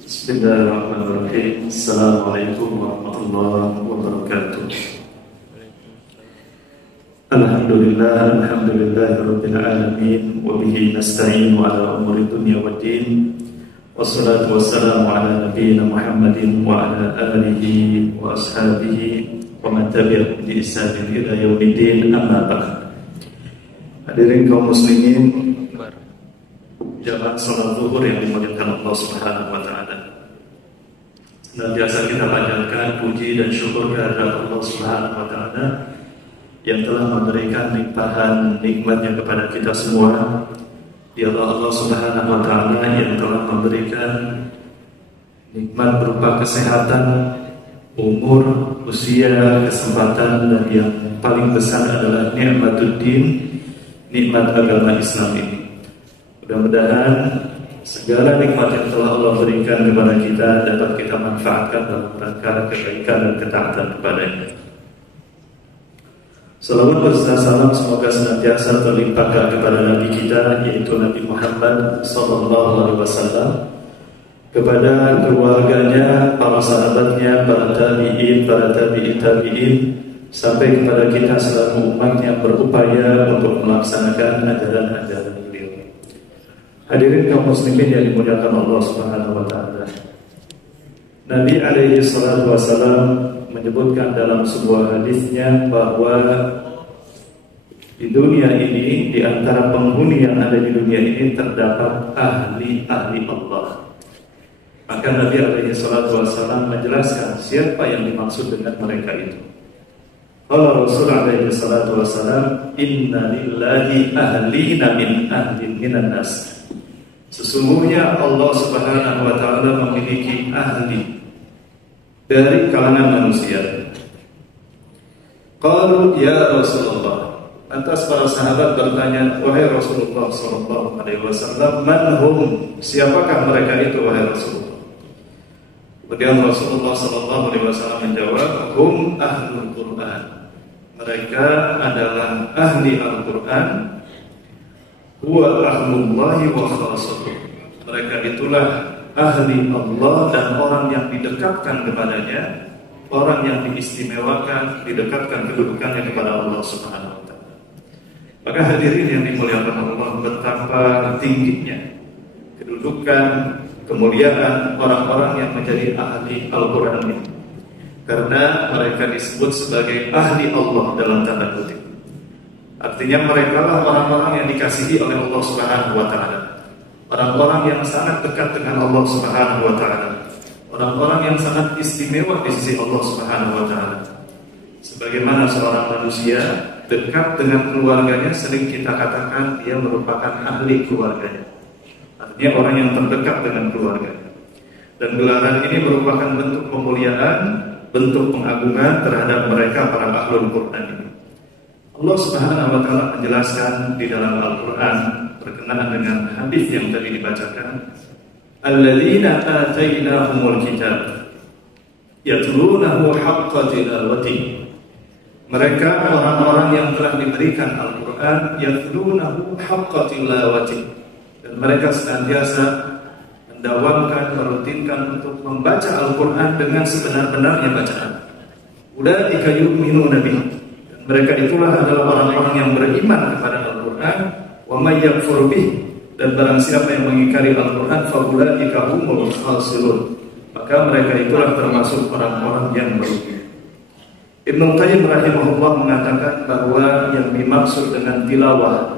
Bismillahirrahmanirrahim. Assalamualaikum warahmatullahi wabarakatuh. Alhamdulillahirabbil alamin wa bihi nasta'inu ala umuri dunya waddin. Wassalatu wassalamu ala nabiyyina Muhammadin wa ala alihi wa ashabihi wa man tabi'ahum bi ihsanin ila yaumiddin. Amma ba'd. Hadirin kaum muslimin, jamaah salat zuhur yang dimuliakan Allah Subhanahu wa taala. Biasa kita panjatkan puji dan syukur kehadirat Allah Subhanahu wa taala yang telah memberikan limpahan nikmatnya kepada kita semua. Dialah Allah Subhanahu wa taala yang telah memberikan nikmat berupa kesehatan, umur, usia, kesempatan, dan yang paling besar adalah nikmatuddin, nikmat agama Islam ini. Mudah-mudahan segala nikmat yang telah Allah berikan kepada kita dapat kita manfaatkan dalam rangka kebaikan dan ketaatan kepadanya. Salawat berserta salam semoga senantiasa terlimpahkan kepada Nabi kita, yaitu Nabi Muhammad SAW, kepada keluarganya, para sahabatnya, para tabi'in, para tabi'in, sampai kepada kita selaku umat yang berupaya untuk melaksanakan ajaran-ajaran beliau. Hadirin kaum muslimin yang dimuliakan Allah Subhanahu wa taala. Nabi alaihi salatu wasallam menyebutkan dalam sebuah hadisnya bahwa di dunia ini, di antara penghuni yang ada di dunia ini terdapat ahli-ahli Allah. Maka Nabi alaihi salatu wasallam menjelaskan siapa yang dimaksud dengan mereka itu. Qala Rasul alaihi salatu wasallam, inna lillahi ahlina min ahlin minan nas. Sesungguhnya Allah Subhanahu wa taala memiliki ahli dari kalangan manusia. Qalu ya Rasulullah. Lantas para sahabat bertanya, wahai Rasulullah sallallahu alaihi wasallam, man hum? Siapakah mereka itu wahai Rasulullah? Kemudian Rasulullah sallallahu alaihi wasallam menjawab, hum ahlul Qur'an. Mereka adalah ahli Al-Qur'an. Huwa ahlullahi wa khasatuh. Mereka itulah ahli Allah dan orang yang didekatkan kepadanya, orang yang diistimewakan, didekatkan kedudukannya kepada Allah Subhanahu wa taala. Maka hadirin yang dimuliakan Allah, betapa tingginya kedudukan, kemuliaan orang-orang yang menjadi ahli Al-Qur'an ini. Karena mereka disebut sebagai ahli Allah dalam tanda kutip. Artinya mereka lah orang-orang yang dikasihi oleh Allah Subhanahu wa taala. Orang-orang yang sangat dekat dengan Allah Subhanahu wa taala. Orang-orang yang sangat istimewa di sisi Allah Subhanahu wa taala. Sebagaimana seorang manusia dekat dengan keluarganya, sering kita katakan dia merupakan ahli keluarganya. Artinya orang yang terdekat dengan keluarganya. Dan gelaran ini merupakan bentuk pemuliaan, bentuk pengagungan terhadap mereka para ahlul Qur'an ini. Allah Subhanahu wa taala menjelaskan di dalam Al-Qur'an berkenaan dengan hadis yang tadi dibacakan, alladzina atainahumul kitab yatlunahu haqqa tilawati. Mereka orang-orang yang telah diberikan Al-Qur'an, yatlunahu haqqa tilawati, dan mereka senantiasa mendawamkan, merutinkan untuk membaca Al-Qur'an dengan sebenar-benarnya bacaan. Ulaika yu'minuna bihi. Mereka itulah adalah orang-orang yang beriman kepada Al-Quran. Wa may yakfur bih, dan barang siapa yang mengingkari Al-Quran, fa ulaika humul khasirun, maka mereka itulah termasuk orang-orang yang merugi. Ibnu Qayyim rahimahullah mengatakan bahwa yang dimaksud dengan tilawah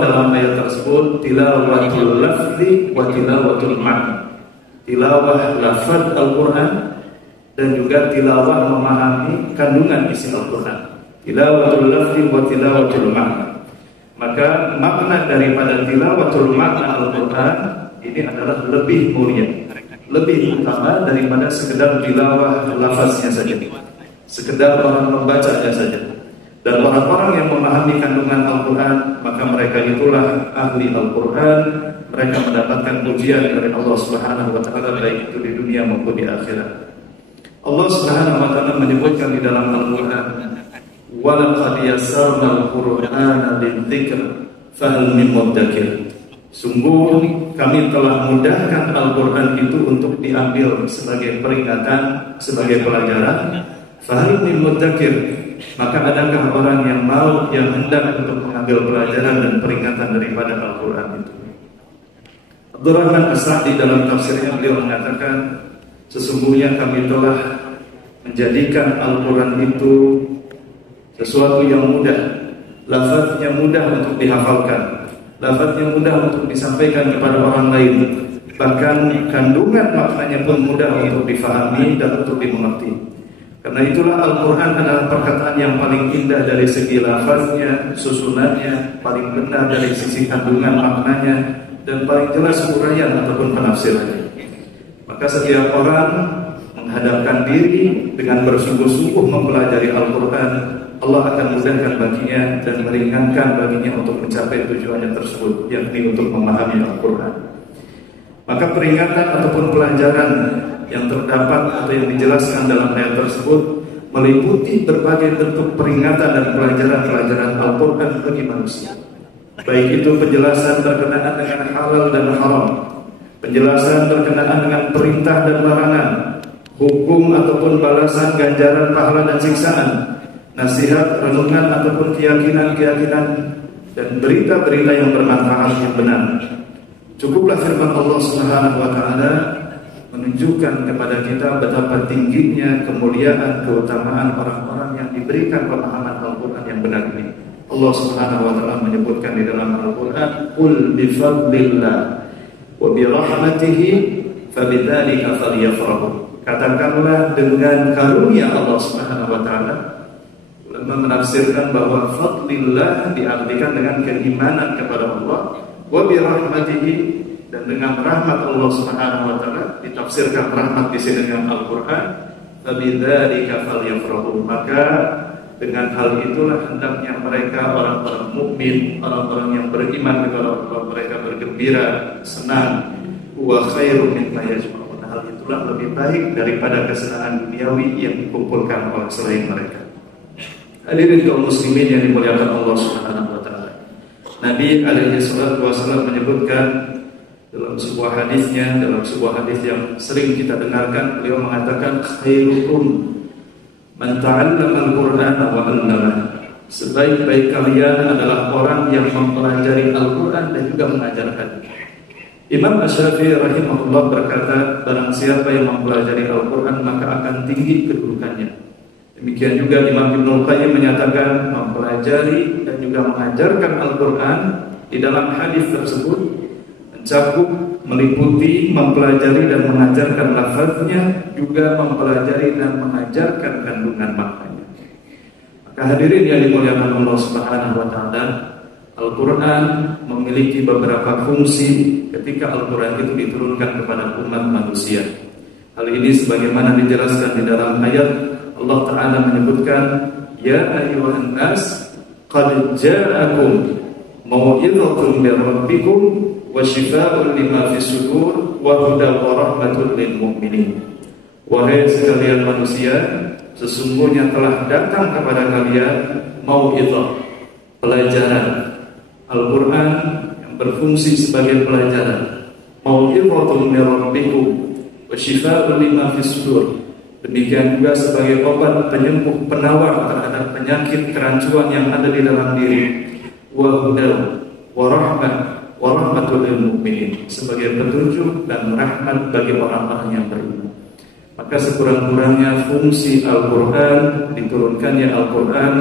dalam ayat tersebut, tilawatul lafzi wa tilawatul ma'na. Tilawah lafaz Al-Quran dan juga tilawah memahami kandungan isi Al-Quran. Tilawatul lafzi wa tilawatul ma'na. Maka makna daripada tilawatul ma'na Al-Quran ini adalah lebih mulia, lebih utama daripada sekedar tilawah lafaznya saja, sekedar orang membacanya saja. Dan orang-orang yang memahami kandungan Al-Quran, maka mereka itulah ahli Al-Quran. Mereka mendapatkan pujian dari Allah Subhanahu wa taala baik itu di dunia maupun di akhirat. Allah Subhanahu wa taala menyebutkan di dalam Al-Qur'an, "Wa laqad yassarnal Qur'ana lidzikr fahal min muddakir. Sungguh kami telah mudahkan Al-Quran itu untuk diambil sebagai peringatan, sebagai pelajaran. Fahal min muddakir, maka adakah orang yang mau, yang hendak untuk mengambil pelajaran dan peringatan daripada Al-Quran itu? Abdurrahman As-Sa'di dalam tafsirnya beliau mengatakan, sesungguhnya kami telah menjadikan Al-Quran itu sesuatu yang mudah, lafaznya mudah untuk dihafalkan, lafaznya mudah untuk disampaikan kepada orang lain, bahkan kandungan maknanya pun mudah untuk difahami dan untuk dimengerti. Karena itulah Al-Quran adalah perkataan yang paling indah dari segi lafaznya, susunannya, paling benar dari sisi kandungan maknanya, dan paling jelas uraian ataupun penafsirannya. Maka setiap orang menghadapkan diri dengan bersungguh-sungguh mempelajari Al-Quran, Allah akan mudahkan baginya dan meringankan baginya untuk mencapai tujuannya tersebut, yakni untuk memahami Al-Quran. Maka peringatan ataupun pelajaran yang terdapat atau yang dijelaskan dalam ayat tersebut meliputi berbagai bentuk peringatan dan pelajaran-pelajaran Al-Quran bagi manusia. Baik itu penjelasan berkenaan dengan halal dan haram, penjelasan berkenaan dengan perintah dan larangan, hukum ataupun balasan, ganjaran, pahala dan siksaan, nasihat, renungan ataupun keyakinan-keyakinan, dan berita-berita yang bermanfaat yang benar. Cukuplah firman Allah Subhanahu wa taala menunjukkan kepada kita betapa tingginya kemuliaan, keutamaan orang-orang yang diberikan pemahaman Al-Quran yang benar ini. Allah Subhanahu wa taala menyebutkan di dalam Al-Quran, "Qul bi fadlillah wa bi rahmatihi fabidzalika falyafrahu." Katakanlah dengan karunia Allah Subhanahu wa taala. Ulama menafsirkan bahwa fadlillah diartikan dengan keimanan kepada Allah, wa bi rahmatihi, dan dengan rahmat Allah Subhanahu wa taala ditafsirkan rahmat di sini dengan Al-Qur'an, fabidzalika falyafrahu. Maka dengan hal itulah hendaknya mereka orang-orang mukmin, orang-orang yang beriman kepada Allah, mereka bergembira, senang. Wa khairum mimma yajma'un. Hal itulah lebih baik daripada kesenangan duniawi yang dikumpulkan oleh selain mereka. Hadirin kaum muslimin yang dimuliakan Allah Subhanahu wa taala. Nabi alaihi salatu wasallam menyebutkan dalam sebuah hadisnya, dalam sebuah hadis yang sering kita dengarkan, beliau mengatakan, khairukum man ta'allama al-Qur'ana wa 'allama. Sebaik-baik kalian adalah orang yang mempelajari Al-Qur'an dan juga mengajarkan. Imam Asy-Syafi'i rahimahullah berkata, barang siapa yang mempelajari Al-Qur'an maka akan tinggi kedudukannya. Demikian juga Imam Ibnu Qayyim menyatakan mempelajari dan juga mengajarkan Al-Qur'an di dalam hadis tersebut mencakup, meliputi mempelajari dan mengajarkan lafaznya, juga mempelajari dan mengajarkan kandungan maknanya. Maka hadirin yang dimuliakan Allah Subhanahu wa taala, Al-Quran memiliki beberapa fungsi ketika Al-Quran itu diturunkan kepada umat manusia. Hal ini sebagaimana dijelaskan di dalam ayat, Allah Ta'ala menyebutkan, Ya ayyuhan nas, qad ja'akum mau'izatun min rabbikum wa shifaa'un lima fis sudur wa hudan wa rahmatun lil mu'minin. Wahai sekalian manusia, sesungguhnya telah datang kepada kalian mau'izah, pelajaran. Al-Quran yang berfungsi sebagai pelajaran. Mau'izatun min rabbikum wa shifaa'un lima fis sudur. Demikian juga sebagai obat penyembuh, penawar terhadap penyakit kerancuan yang ada di dalam diri. Wa hudan wa rahmatul lil mu'minin, sebagai petunjuk dan rahmat bagi orang-orang yang beriman. Maka sekurang-kurangnya fungsi Al-Quran, diturunkannya Al-Quran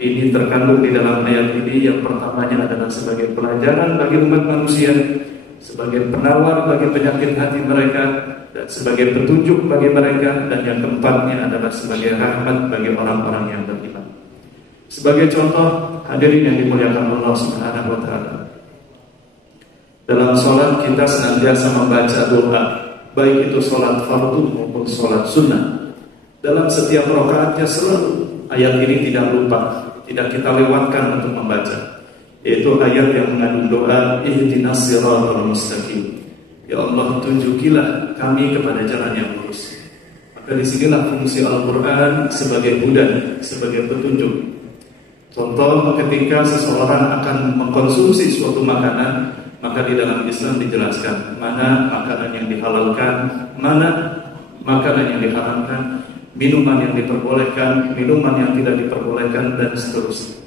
ini terkandung di dalam ayat ini. Yang pertamanya adalah sebagai pelajaran bagi umat manusia, sebagai penawar bagi penyakit hati mereka, dan sebagai petunjuk bagi mereka, dan yang keempatnya adalah sebagai rahmat bagi orang-orang yang beriman. Sebagai contoh, hadirin yang dimuliakan Allah Subhanahu wa taala, dalam sholat kita senantiasa membaca doa, baik itu sholat fardu maupun sholat sunnah. Dalam setiap rakaatnya selalu ayat ini tidak lupa, tidak kita lewatkan untuk membaca, yaitu ayat yang mengandung doa, ihdinas siratal mustaqim. Ya Allah, tunjukilah kami kepada jalan yang lurus. Maka disinilah fungsi Al-Quran sebagai hudan, sebagai petunjuk. Contoh, ketika seseorang akan mengkonsumsi suatu makanan, maka di dalam Islam dijelaskan mana makanan yang dihalalkan, mana makanan yang diharamkan, minuman yang diperbolehkan, minuman yang tidak diperbolehkan, dan seterusnya.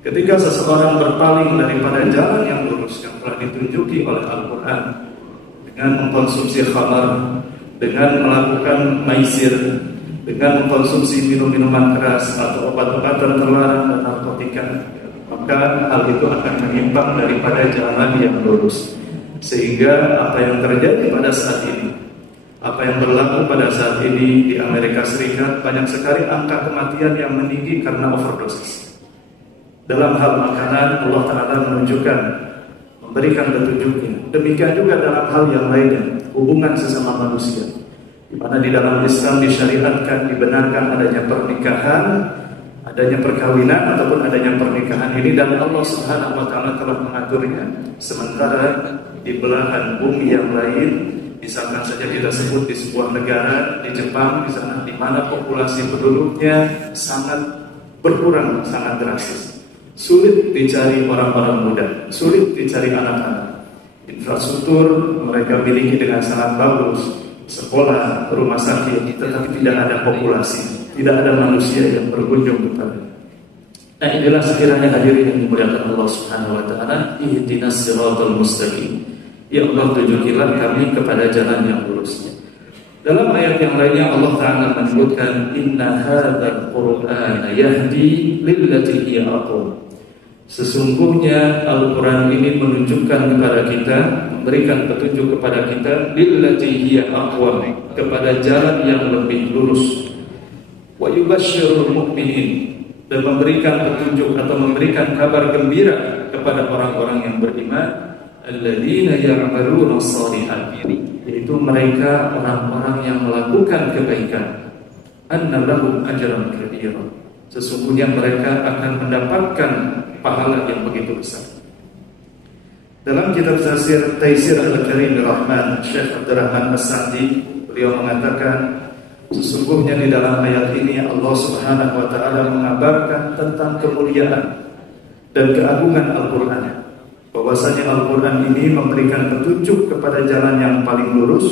Ketika seseorang berpaling daripada jalan yang lurus yang telah ditunjuki oleh Al-Quran dengan mengkonsumsi khamar, dengan melakukan maisir, dengan mengkonsumsi minum-minuman keras atau obat-obatan terlarang dan narkotika, maka hal itu akan menyimpang daripada jalan yang lurus. Sehingga apa yang terjadi pada saat ini, apa yang berlaku pada saat ini di Amerika Serikat, banyak sekali angka kematian yang meninggi karena overdosis. Dalam hal makanan, Allah Ta'ala menunjukkan, memberikan petunjuknya. Demikian juga dalam hal yang lainnya, hubungan sesama manusia, di mana di dalam Islam disyariatkan, dibenarkan adanya pernikahan, adanya perkawinan ataupun adanya pernikahan ini, dan Allah Subhanahu wa Ta'ala telah mengaturnya. Sementara di belahan bumi yang lain, misalkan saja kita sebut di sebuah negara di Jepang, di sana di mana populasi penduduknya sangat berkurang, sangat drastis. Sulit dicari orang-orang muda, sulit dicari anak-anak. Infrastruktur mereka miliki dengan sangat bagus, sekolah, rumah sakit, tetapi tidak ada populasi, tidak ada manusia yang berkunjung kepada. Nah, inilah sekiranya hadirin yang dimuliakan Allah Subhanahu wa Ta'ala, ihdinas siratal mustaqim. Ya Allah, tunjukilah kami kepada jalan yang lurusnya. Dalam ayat yang lainnya Allah Ta'ala menyebutkan, inna hadzal qur'ana yahdi lillati hiya aqwam. Sesungguhnya Al-Quran ini menunjukkan kepada kita, memberikan petunjuk kepada kita, lillati hiya aqwam, kepada jalan yang lebih lurus. Wa yubasysyirul mu'minin, dan memberikan petunjuk atau memberikan kabar gembira kepada orang-orang yang beriman, alladzina ya'maluna shalihat, yaitu mereka orang-orang yang melakukan kebaikan, anna lahum ajran kabira, sesungguhnya mereka akan mendapatkan pahala yang begitu besar. Dalam kitab tafsir Taisir Al-Karim Rahman, Syekh Abdurrahman As-Sa'di, beliau mengatakan, sesungguhnya di dalam ayat ini Allah Subhanahu wa Ta'ala mengabarkan tentang kemuliaan dan keagungan Al-Quran, bahwasanya Al-Quran ini memberikan petunjuk kepada jalan yang paling lurus,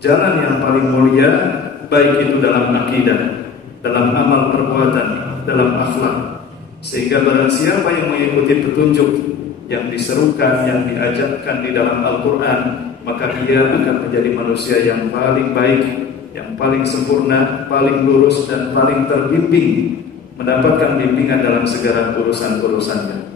jalan yang paling mulia, baik itu dalam akidah, dalam amal perbuatan, dalam akhlak. Sehingga barang siapa yang mengikuti petunjuk yang diserukan, yang diajarkan di dalam Al-Quran, maka dia akan menjadi manusia yang paling baik, yang paling sempurna, paling lurus, dan paling terbimbing, mendapatkan bimbingan dalam segala urusan-urusannya.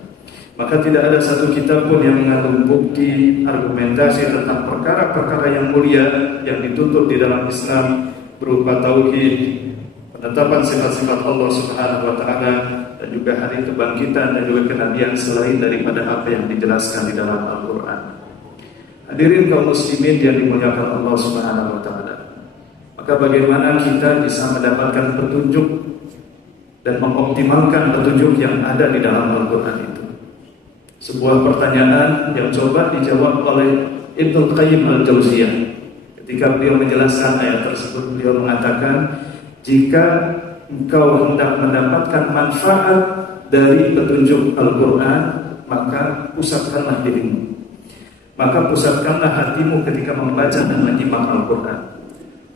Maka tidak ada satu kitab pun yang mengandung bukti, argumentasi tentang perkara-perkara yang mulia yang dituntut di dalam Islam, berupa tauhid, penetapan sifat-sifat Allah Subhanahu wa Ta'ala, dan juga hari kebangkitan dan juga kenabian selain daripada apa yang dijelaskan di dalam Al-Quran. Hadirin kaum muslimin yang dimuliakan Allah Subhanahu wa Ta'ala, maka bagaimana kita bisa mendapatkan petunjuk dan mengoptimalkan petunjuk yang ada di dalam Al-Quran itu? Sebuah pertanyaan yang coba dijawab oleh Ibnu Qayyim Al-Jauziyah. Ketika beliau menjelaskan ayat tersebut, beliau mengatakan, jika engkau hendak mendapatkan manfaat dari petunjuk Al-Quran, maka pusatkanlah dirimu, maka pusatkanlah hatimu ketika membaca dan menyimak Al-Quran.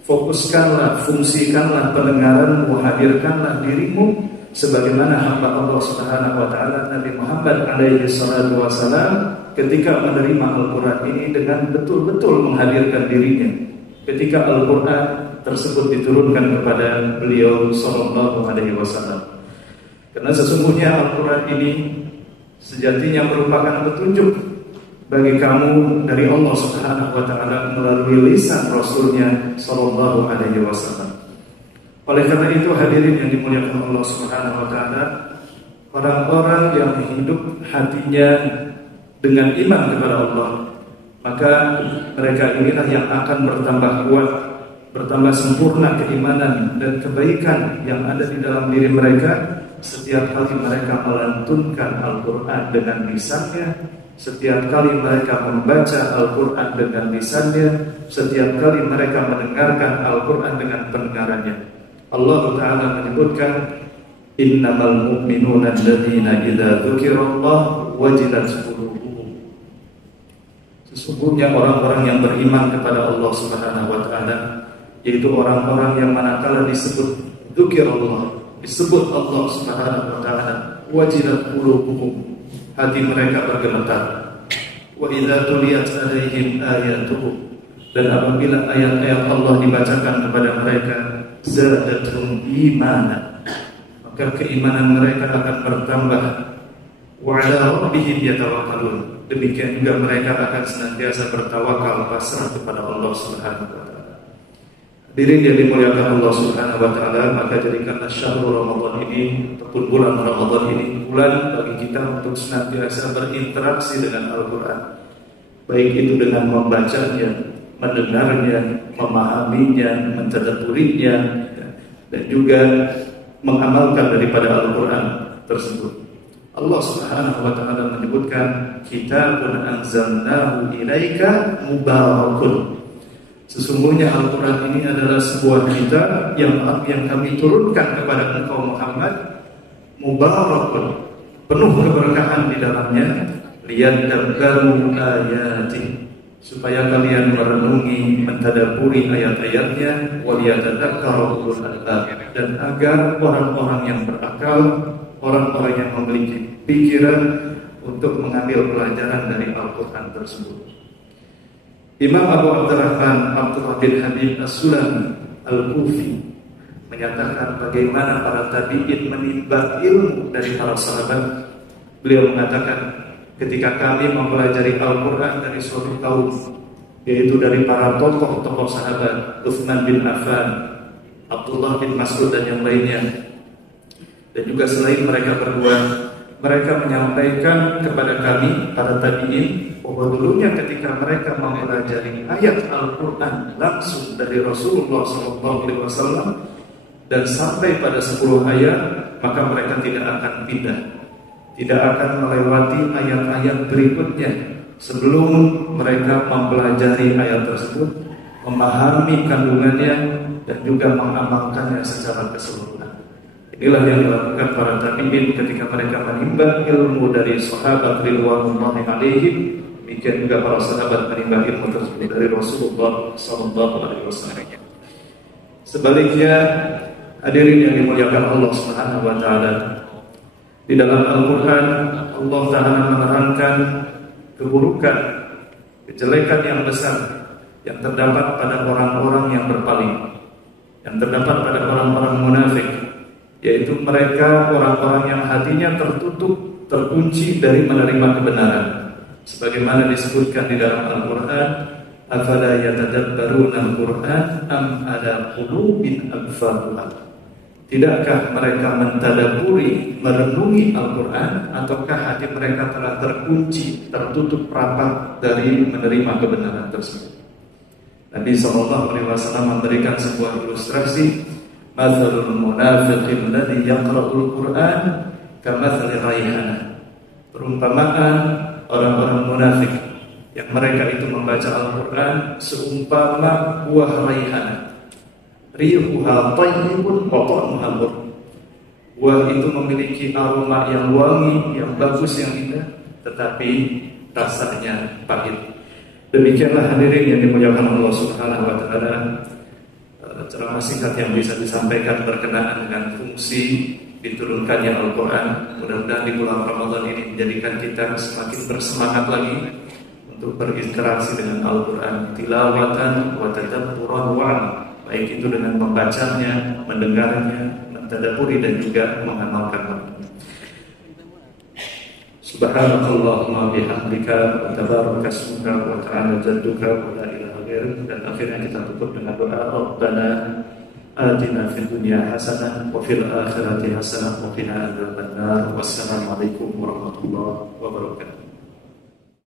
Fokuskanlah, fungsikanlah pendengaranmu, hadirkanlah dirimu sebagaimana hamba Allah Subhanahu wa Ta'ala Nabi Muhammad alaihi salatu wasalam ketika menerima Al-Quran ini dengan betul-betul menghadirkan dirinya ketika Al-Quran tersebut diturunkan kepada beliau sallallahu alaihi wasallam. Karena sesungguhnya Al-Quran ini sejatinya merupakan petunjuk bagi kamu dari Allah Subhanahu wa Ta'ala melalui lisan Rasulnya sallallahu alaihi wasallam. Oleh karena itu hadirin yang dimuliakan Allah Subhanahu wa Ta'ala, orang-orang yang hidup hatinya dengan iman kepada Allah, maka mereka inilah yang akan bertambah kuat, bertambah sempurna keimanan dan kebaikan yang ada di dalam diri mereka setiap kali mereka melantunkan Al-Quran dengan lisannya, setiap kali mereka membaca Al-Quran dengan lisannya, setiap kali mereka mendengarkan Al-Quran dengan pendengarannya. Allah Ta'ala menyebutkan, Innamal mu'minuna alladzina idza dzukirallah wajilat qulubuhum. Sesungguhnya orang-orang yang beriman kepada Allah Subhanahu wa taala, yaitu orang-orang yang manakala disebut dzukirallah, disebut Allah Subhanahu wa taala, wajilat qulubuhum, hati mereka bergemetar. Wa idza tuliyat alaihim ayatuhu, dan apabila ayat-ayat Allah dibacakan kepada mereka, zadatuhum imanan, maka keimanan mereka akan bertambah. Wa ala rabbihim yatawakkalun, demikian juga mereka akan senantiasa bertawakal pasrah kepada Allah Subhanahu wa taala. Hadirin yang dimuliakan Allah Subhanahu wa taala, maka jadikanlah syahrul Ramadan ini ataupun bulan Ramadan ini bulan bagi kita untuk senantiasa berinteraksi dengan Al-Qur'an. Baik itu dengan membacanya, mendengarnya, memahaminya, mentadabburinya, dan juga mengamalkan daripada Al-Quran tersebut. Allah Subhanahu wa taala menyebutkan, kitabun anzalnahu ilaika mubarakun. Sesungguhnya Al-Quran ini adalah sebuah kitab yang kami turunkan kepada engkau Muhammad, mubarakun, penuh keberkahan di dalamnya, liyadabbaru ayati, supaya kalian merenungi, mentadabburi ayat-ayatnya, waliyatadzakkaru ulul albab, dan agar orang-orang yang berakal, orang-orang yang memiliki pikiran untuk mengambil pelajaran dari Al-Quran tersebut. Imam Abu Abdurrahman Abdullah bin Habib As-Sulami Al-Kufi menyatakan bagaimana para tabi'in menimba ilmu dari para sahabat. Beliau mengatakan, ketika kami mempelajari Al-Quran dari suatu kaum, yaitu dari para tokoh-tokoh sahabat, Utsman bin Affan, Abdullah bin Mas'ud dan yang lainnya, dan juga selain mereka berdua, mereka menyampaikan kepada kami, para tabi'in, bahwa dulunya ketika mereka mempelajari ayat Al-Quran langsung dari Rasulullah SAW dan sampai pada 10 ayat, maka mereka tidak akan pindah, tidak akan melewati ayat-ayat berikutnya sebelum mereka mempelajari ayat tersebut, memahami kandungannya, dan juga mengamalkannya secara keseluruhan. Inilah yang dilakukan para tabi'in ketika mereka menimba ilmu dari sahabat ridwanullahi alaihim. Demikian juga para sahabat menimba ilmu tersebut dari Rasulullah SAW. Sebaliknya, hadirin yang dimuliakan Allah Subhanahu wa taala, di dalam Al-Quran Allah Ta'ala menerangkan keburukan, kejelekan yang besar yang terdapat pada orang-orang yang berpaling, yang terdapat pada orang-orang munafik, yaitu mereka orang-orang yang hatinya tertutup, terkunci dari menerima kebenaran. Sebagaimana disebutkan di dalam Al-Quran, afala yatadabbaruna al-Quran am ala qulubin aqfaluha. Tidakkah mereka mentadabburi, merenungi Al-Quran, ataukah hati mereka telah terkunci, tertutup rapat dari menerima kebenaran tersebut? Nabi SAW memberikan sebuah ilustrasi, mathalul munafiqin alladhi yaqra'ul Qur'an kamathali raihanah. Perumpamaan orang-orang munafik yang mereka itu membaca Al-Quran seumpama buah raihanah. Rihuha tayyibun wa ta'muha mur. Buah itu memiliki aroma yang wangi, yang bagus, yang indah, tetapi rasanya pahit. Demikianlah hadirin yang dimuliakan Allah Subhanahu wa taala, ceramah singkat yang bisa disampaikan berkenaan dengan fungsi diturunkannya Al-Quran. Mudah-mudahan di bulan Ramadan ini menjadikan kita semakin bersemangat lagi untuk berinteraksi dengan Al-Quran, tilawatan wa tadabburan wa amal, baik itu dengan membacanya, mendengarnya, mentadabburi, dan juga mengamalkan. Subhanakallahumma bihamdika wa tabaraka ismuka wa ta'ala jadduka wa la ilaha ghairuk. Dan akhirnya kita tutup dengan doa, Rabbana atina fid dunya hasanah wa fil akhirati hasanah wa qina adzabannar. Wassalamualaikum warahmatullahi wabarakatuh.